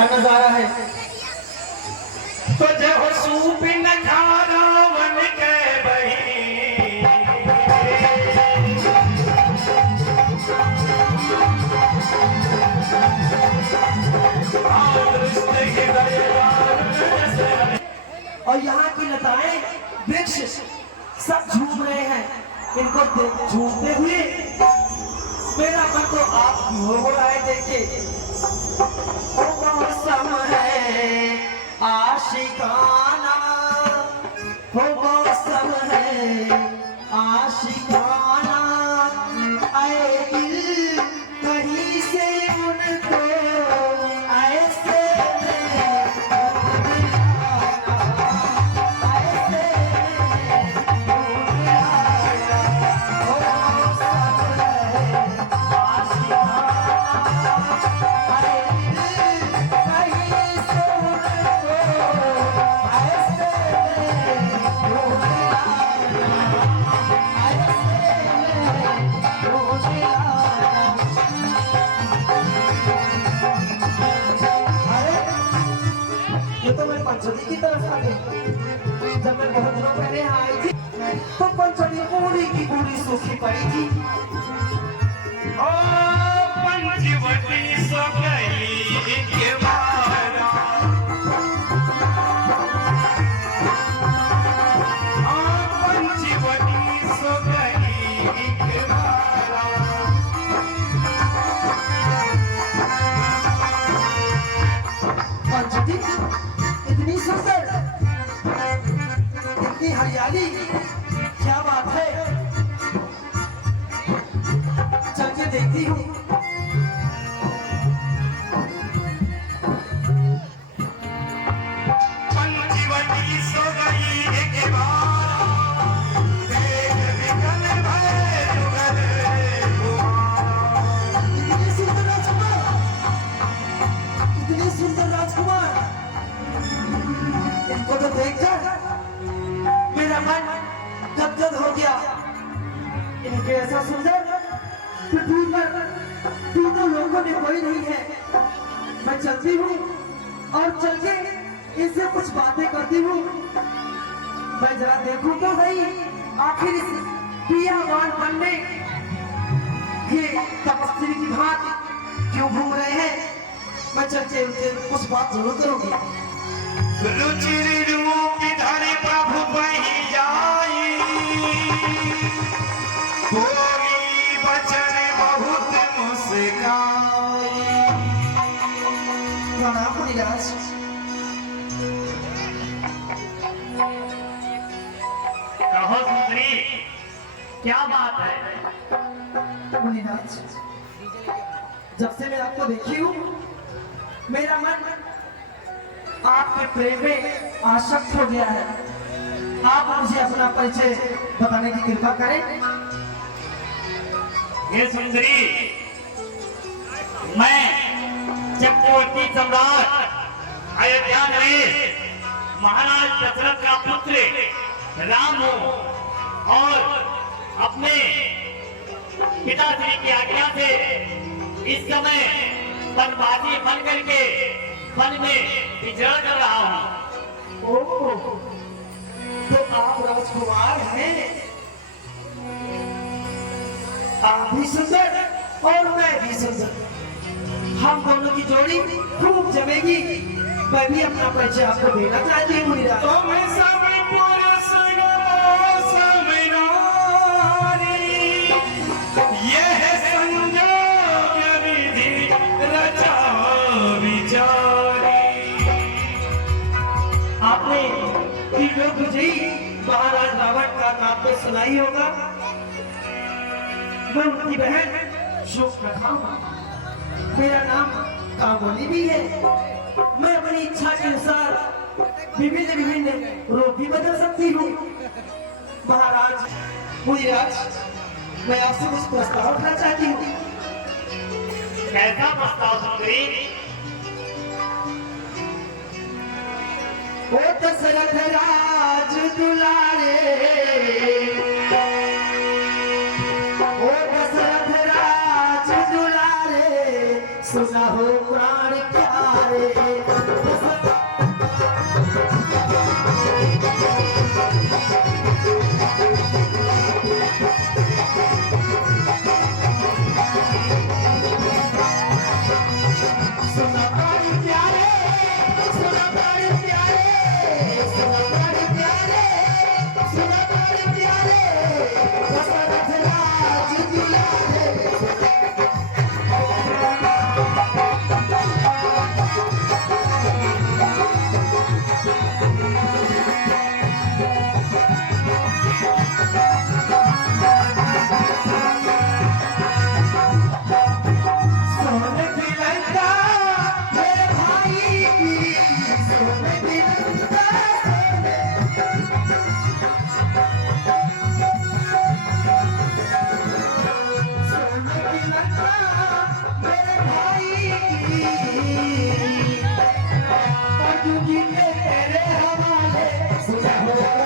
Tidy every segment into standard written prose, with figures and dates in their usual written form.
क्या नजारा है। तो जब सूप न खाना मन के बही और यहाँ की लताएं वृक्ष सब झूम रहे हैं। इनको झूमते हुए मेरा मन तो आप हो रहा है। देखिए ओ मौसम है आशिकाना, हो मौसम है आशिकाना, आए दिल कहीं से उनको ऐसे पंचवटी की तरफ आ गई। जब मैं बहुत दिनों पहले आई थी तो पंचवटी पूरी की पूरी सूखी पड़ी थी। ओ पंचवटी सो गई के मारा, ओ पंचवटी सो गई के मारा। पंचवटी इतनी सुंदर, इतनी हरियाली, क्या बात है। चल के देखती हूँ। पंचवटी सो गई के मारा, देख विकल भय जुगल कुमारा। इतनी सुंदर राजकुमार, इतनी सुंदर राजकुमार, इनको तो देखकर मेरा मन गदगद हो गया। इनके ऐसा सुंदर पृथ्वी पर तीनों लोगों में कोई नहीं है। मैं चलती हूँ और चल के इनसे कुछ बातें करती हूँ। मैं जरा देखूं तो सही आखिर इस प्रियवान वन में ये तपस्वी की भांति क्यों घूम रहे हैं। मैं चल के उनसे कुछ बात जरूर करूंगी। रुचिर रूप धरि प्रभु बहि जाई, बोली बचन बहुत मुस्काई। प्रणाम मुनिराज। कहो सुंदरी, क्या बात है। मुनिराज, जब से मैं आपको देखी हूँ मेरा मन आपके प्रेम में आसक्त हो गया है। आप मुझे अपना परिचय बताने की कृपा करें। ये सुंदरी, मैं चक्रवर्ती सम्राट अयोध्या नरेश महाराज दशरथ का पुत्र राम हूँ और अपने पिताश्री की आज्ञा से इस समय वनवासी बन करके वन में विचरण कर रहा हूँ। ओह, तो आप राजकुमार हैं। आप भी सुंदर और मैं भी सुंदर, हम दोनों की जोड़ी खूब जमेगी। मैं भी अपना परिचय आपको देना चाहती हूँ मुनिराज। तो मैं सब पुरुष यह संजोग विधि रचा विचारी। आपने तीनों विजयी महाराज रावण का नाम तो सुना ही होगा। मैं उनकी बहन शोकप्रखा हूँ। मेरा नाम कामोली भी है। मैं अपनी इच्छा के अनुसार विभिन्न विभिन्न रूप भी बदल सकती हूँ। महाराज मुनिराज, मैं आपसे कुछ प्रस्ताव रखना चाहती हूँ। कैसा प्रस्ताव सुंदरी? ओ दशरथ राज दुलारे, ओ दशरथ राज दुलारे, सुना हो प्राण प्यारे। हमारे सुना बड़े प्यारे, सुना बड़े प्यारे, सुना बड़े प्यारे, सुना बड़े प्यारे, दशरथ राज दुलारे। सोने की लंका मेरे भाई की, सोने की लंका, सोने की लंका मेरे भाई की, अर्जुन जी के तेरे हवाले सुना होगा।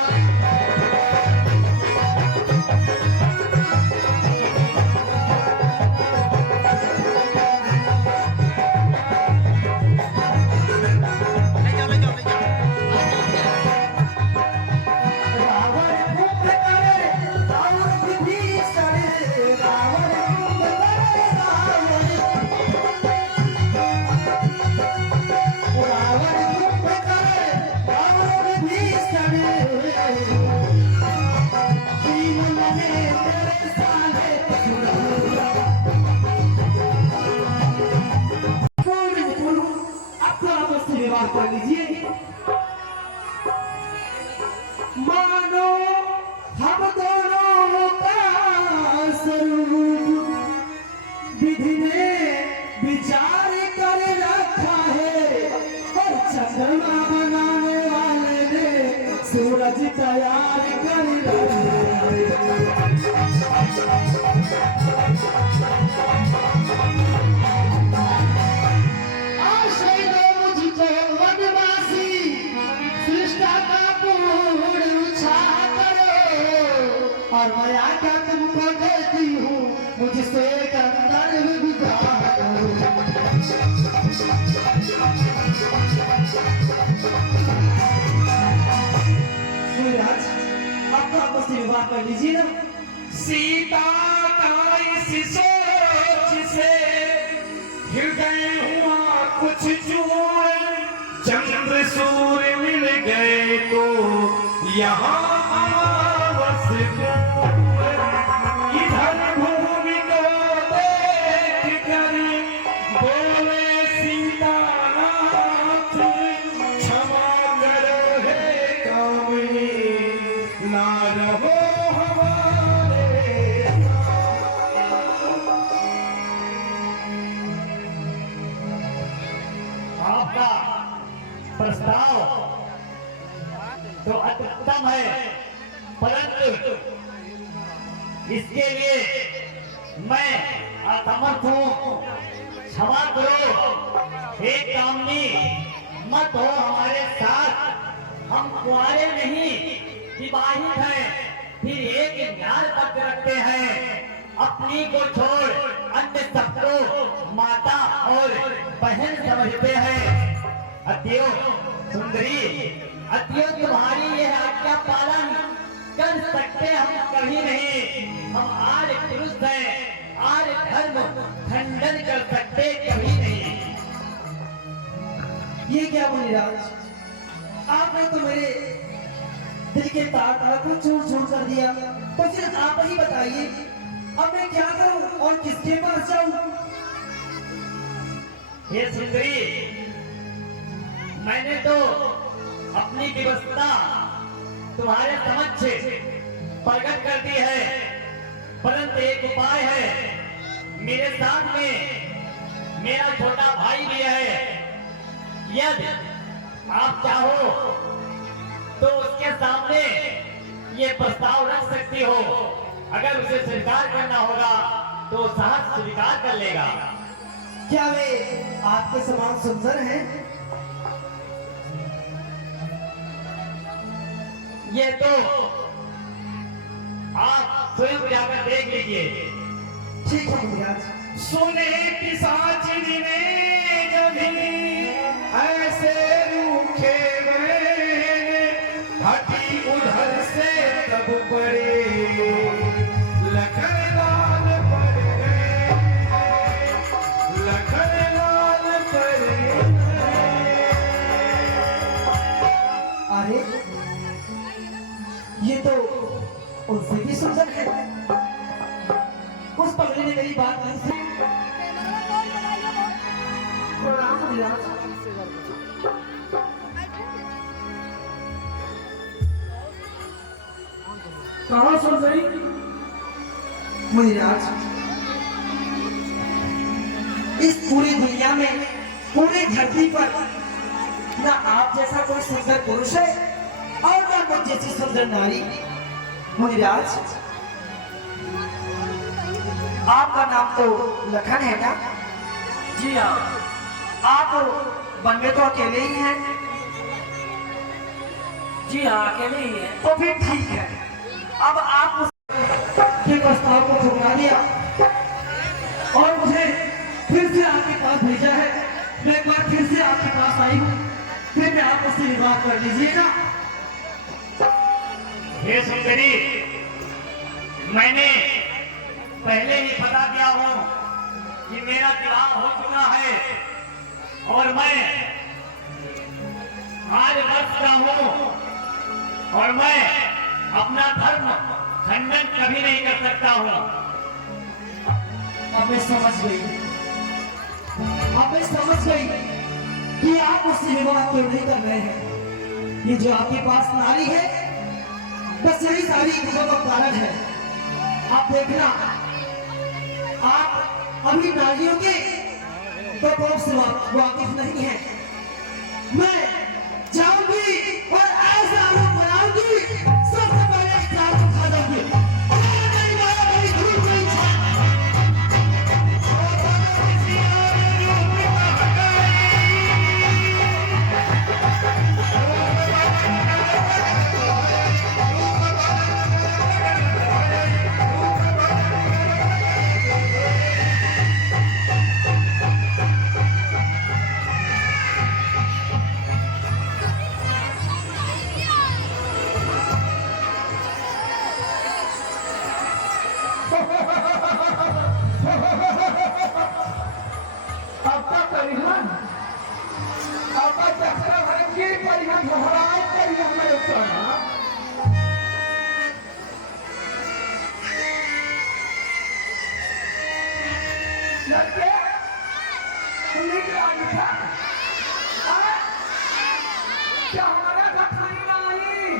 रावण कुंभ करे रावण विभीषण, रावण कुंभ करे रावण, रावण कुंभ करे रावण विभीषण, तीन मने तेरे साले सुना। आपको आपस में विवाह कर लीजिए। मानो हम दोनों का स्वरूप विधि ने विचार कर रखा है, और चंद्रमा बनाने वाले ने सूरज तैयार कर रखा है। आश्रय दो मुझको वनवासी, सृष्टा का पूर्ण उछा करो, और मैं आज्ञा तुमको देती हूँ, मुझसे गंधर्व विवाह करो। सूर्यराज, आपको आपस में विवाह कर लीजिए ना। सीता का इस सोच से हृदय हुआ कुछ जोड़, चंद्र सूर्य मिल गए तो यहाँ बस इधर भूमि को देख कर बोले सीतानाथ, क्षमा करो हे कामिनी, ना रहो हमारे आपका प्रस्ताव तो अत्युत्तम है, परंतु इसके लिए मैं असमर्थ हूँ। क्षमा करो हे कामनी, मत हो हमारे साथ। हम कुंवारे नहीं, विवाहित हैं, फिर एक न्याय पत्र रखते हैं। अपनी को छोड़ अन्य सबको माता और बहन समझते हैं। अतियो सुंदरी, अतियो तुम्हारी यह आज्ञा पालन कर सकते हम कभी नहीं। हम आर्य पुरुष हैं, आर्य धर्म खंडन कर सकते कभी नहीं। ये क्या मुनिराज, आपने तो मेरे दिल के तार को चूर कर दिया, तो फिर आप ही बताइए अब मैं क्या करूं और किसके पास जाऊं? ये सुंदरी, मैंने तो अपनी व्यवस्था तुम्हारे समक्ष प्रकट कर दी है, परंतु एक उपाय है। मेरे साथ में मेरा छोटा भाई भी है। यदि आप चाहो तो उसके सामने ये प्रस्ताव रख सकती हो। अगर उसे स्वीकार करना होगा तो सहज स्वीकार कर लेगा। क्या वे आपके समान सुंदर हैं? ये तो आप स्वयं जाकर देख लीजिए। ठीक है मुनिराज। सुने पिशाचिनी ने जभी कहाँ सुंदरी? मुनिराज, इस पूरी दुनिया में, पूरी धरती पर ना आप जैसा कोई सुंदर पुरुष है और ना मुझ जैसी सुंदर नारी। मुनिराज, आपका नाम तो लखन है ना? जी हाँ। आप वन में तो अकेले ही हैं। जी हाँ, अकेले ही है। तो फिर ठीक है, अब आप उसके प्रस्ताव को ठुकरा दिया और मुझे फिर से आपके पास भेजा है। मैं एक बार फिर से आपके पास आई हूँ, फिर मैं आप उससे विवाह कर लीजिएगा। हे सुंदरी, मैंने पहले ही बता दिया हूं कि मेरा विवाह हो चुका है और मैं आज वर्ष का हूं और मैं अपना धर्म खंडन कभी नहीं कर सकता हूं। अब मैं समझ गई, अब मैं समझ गई कि आप उससे विवाह क्यों नहीं कर रहे हैं। ये जो आपके पास नारी है, बस यही सारी चीजों का कारण है। आप देखना, आप अभी नारियों के प्रकोप से वाकिफ नहीं है। मैं जाऊंगी और ऐसा रूप बनाऊंगी, सबसे पहले इस्लाम को खा जाऊंगी। मेरी माया मेरी धूल नहीं छा। क्या हमारा रखाई नहीं?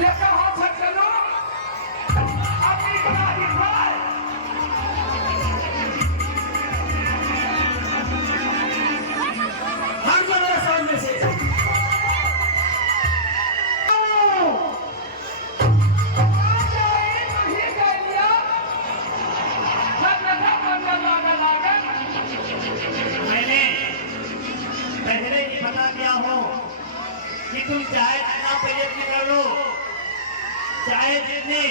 ये कहाँ से चलो? अपनी गाड़ी पर। हर जगह सामने से मैंने पहले ही बता दिया हूं कि तुम चाहे जितना प्रयत्न कर लो, चाहे जितने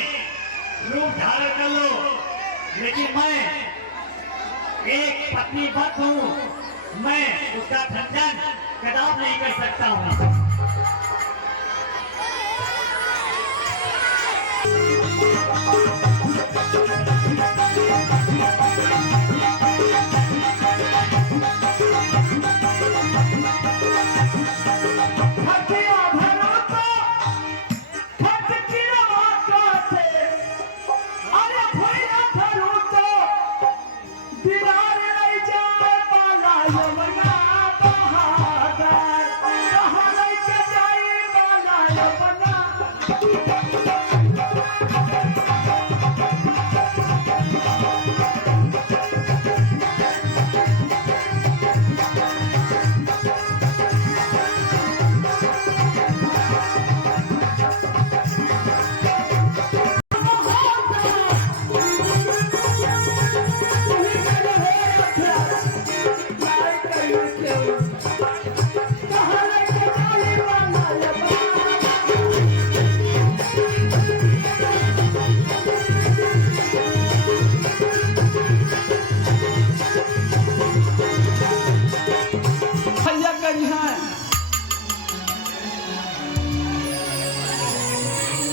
रूप धारण कर लो, लेकिन मैं एक पत्नी पत हूं, मैं उसका खंडन कदाप नहीं कर सकता हूं।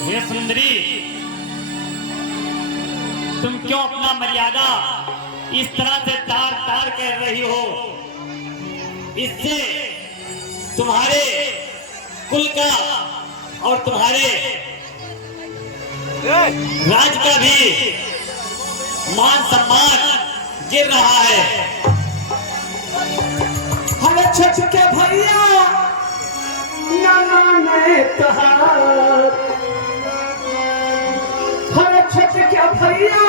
हे सुंदरी, तुम क्यों अपना मर्यादा इस तरह से तार तार कर रही हो? इससे तुम्हारे कुल का और तुम्हारे राज का भी मान सम्मान गिर रहा है। हमें छुप के भैया न माने तहार हर छत क्या भैया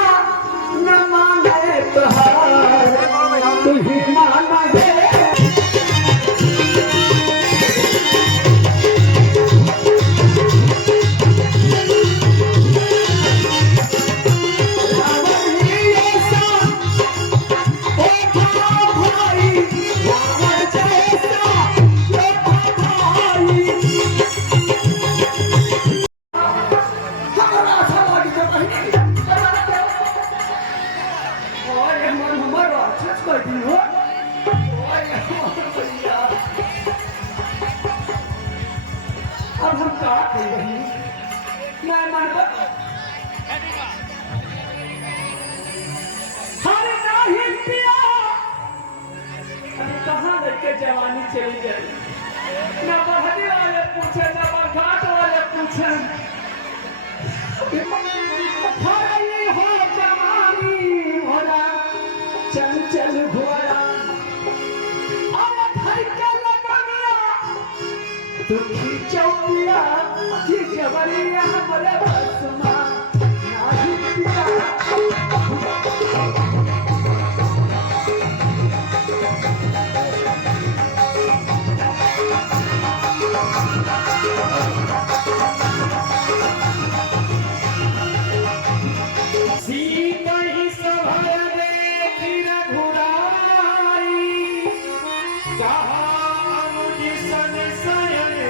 न माने तहार तू ही माना है अब हम क्या कर रहे हैं मैं मानता हरे नहीं पिया अभी कहाँ लेके जवानी चली गई ना बढ़ने वाले पूछे ना बरघाट वाले पूछे हरे हो जवानी भोला चंचल घोड़ा अरे भाई के लगनिया तू खींचौनिया कि जबरिया हमरे बसमा नाही पिया सीता ही सभर देखी रघुराई कहा अनुज सन सयने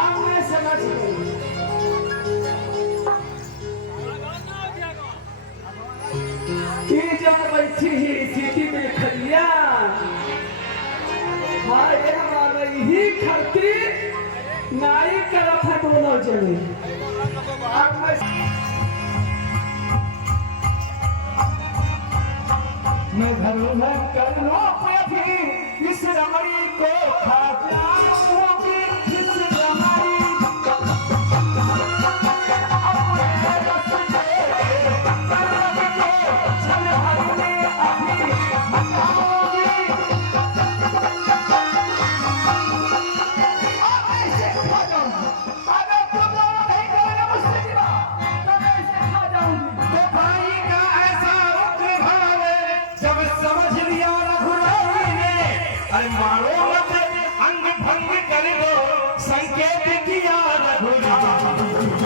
अब मैं समझ गई कि जब बैठी ही सिटी में खलिया हाय हमारा ही खरती नाई करत है दोनों जने अब मैं घरों में करनो पे भी इस रमणी को खा जाऊंगी इस रमणी अपने रस के करम को छल भर में अभी मचाऊंगी मारो मत अंग भंग कर दो संकेत किया रघुराई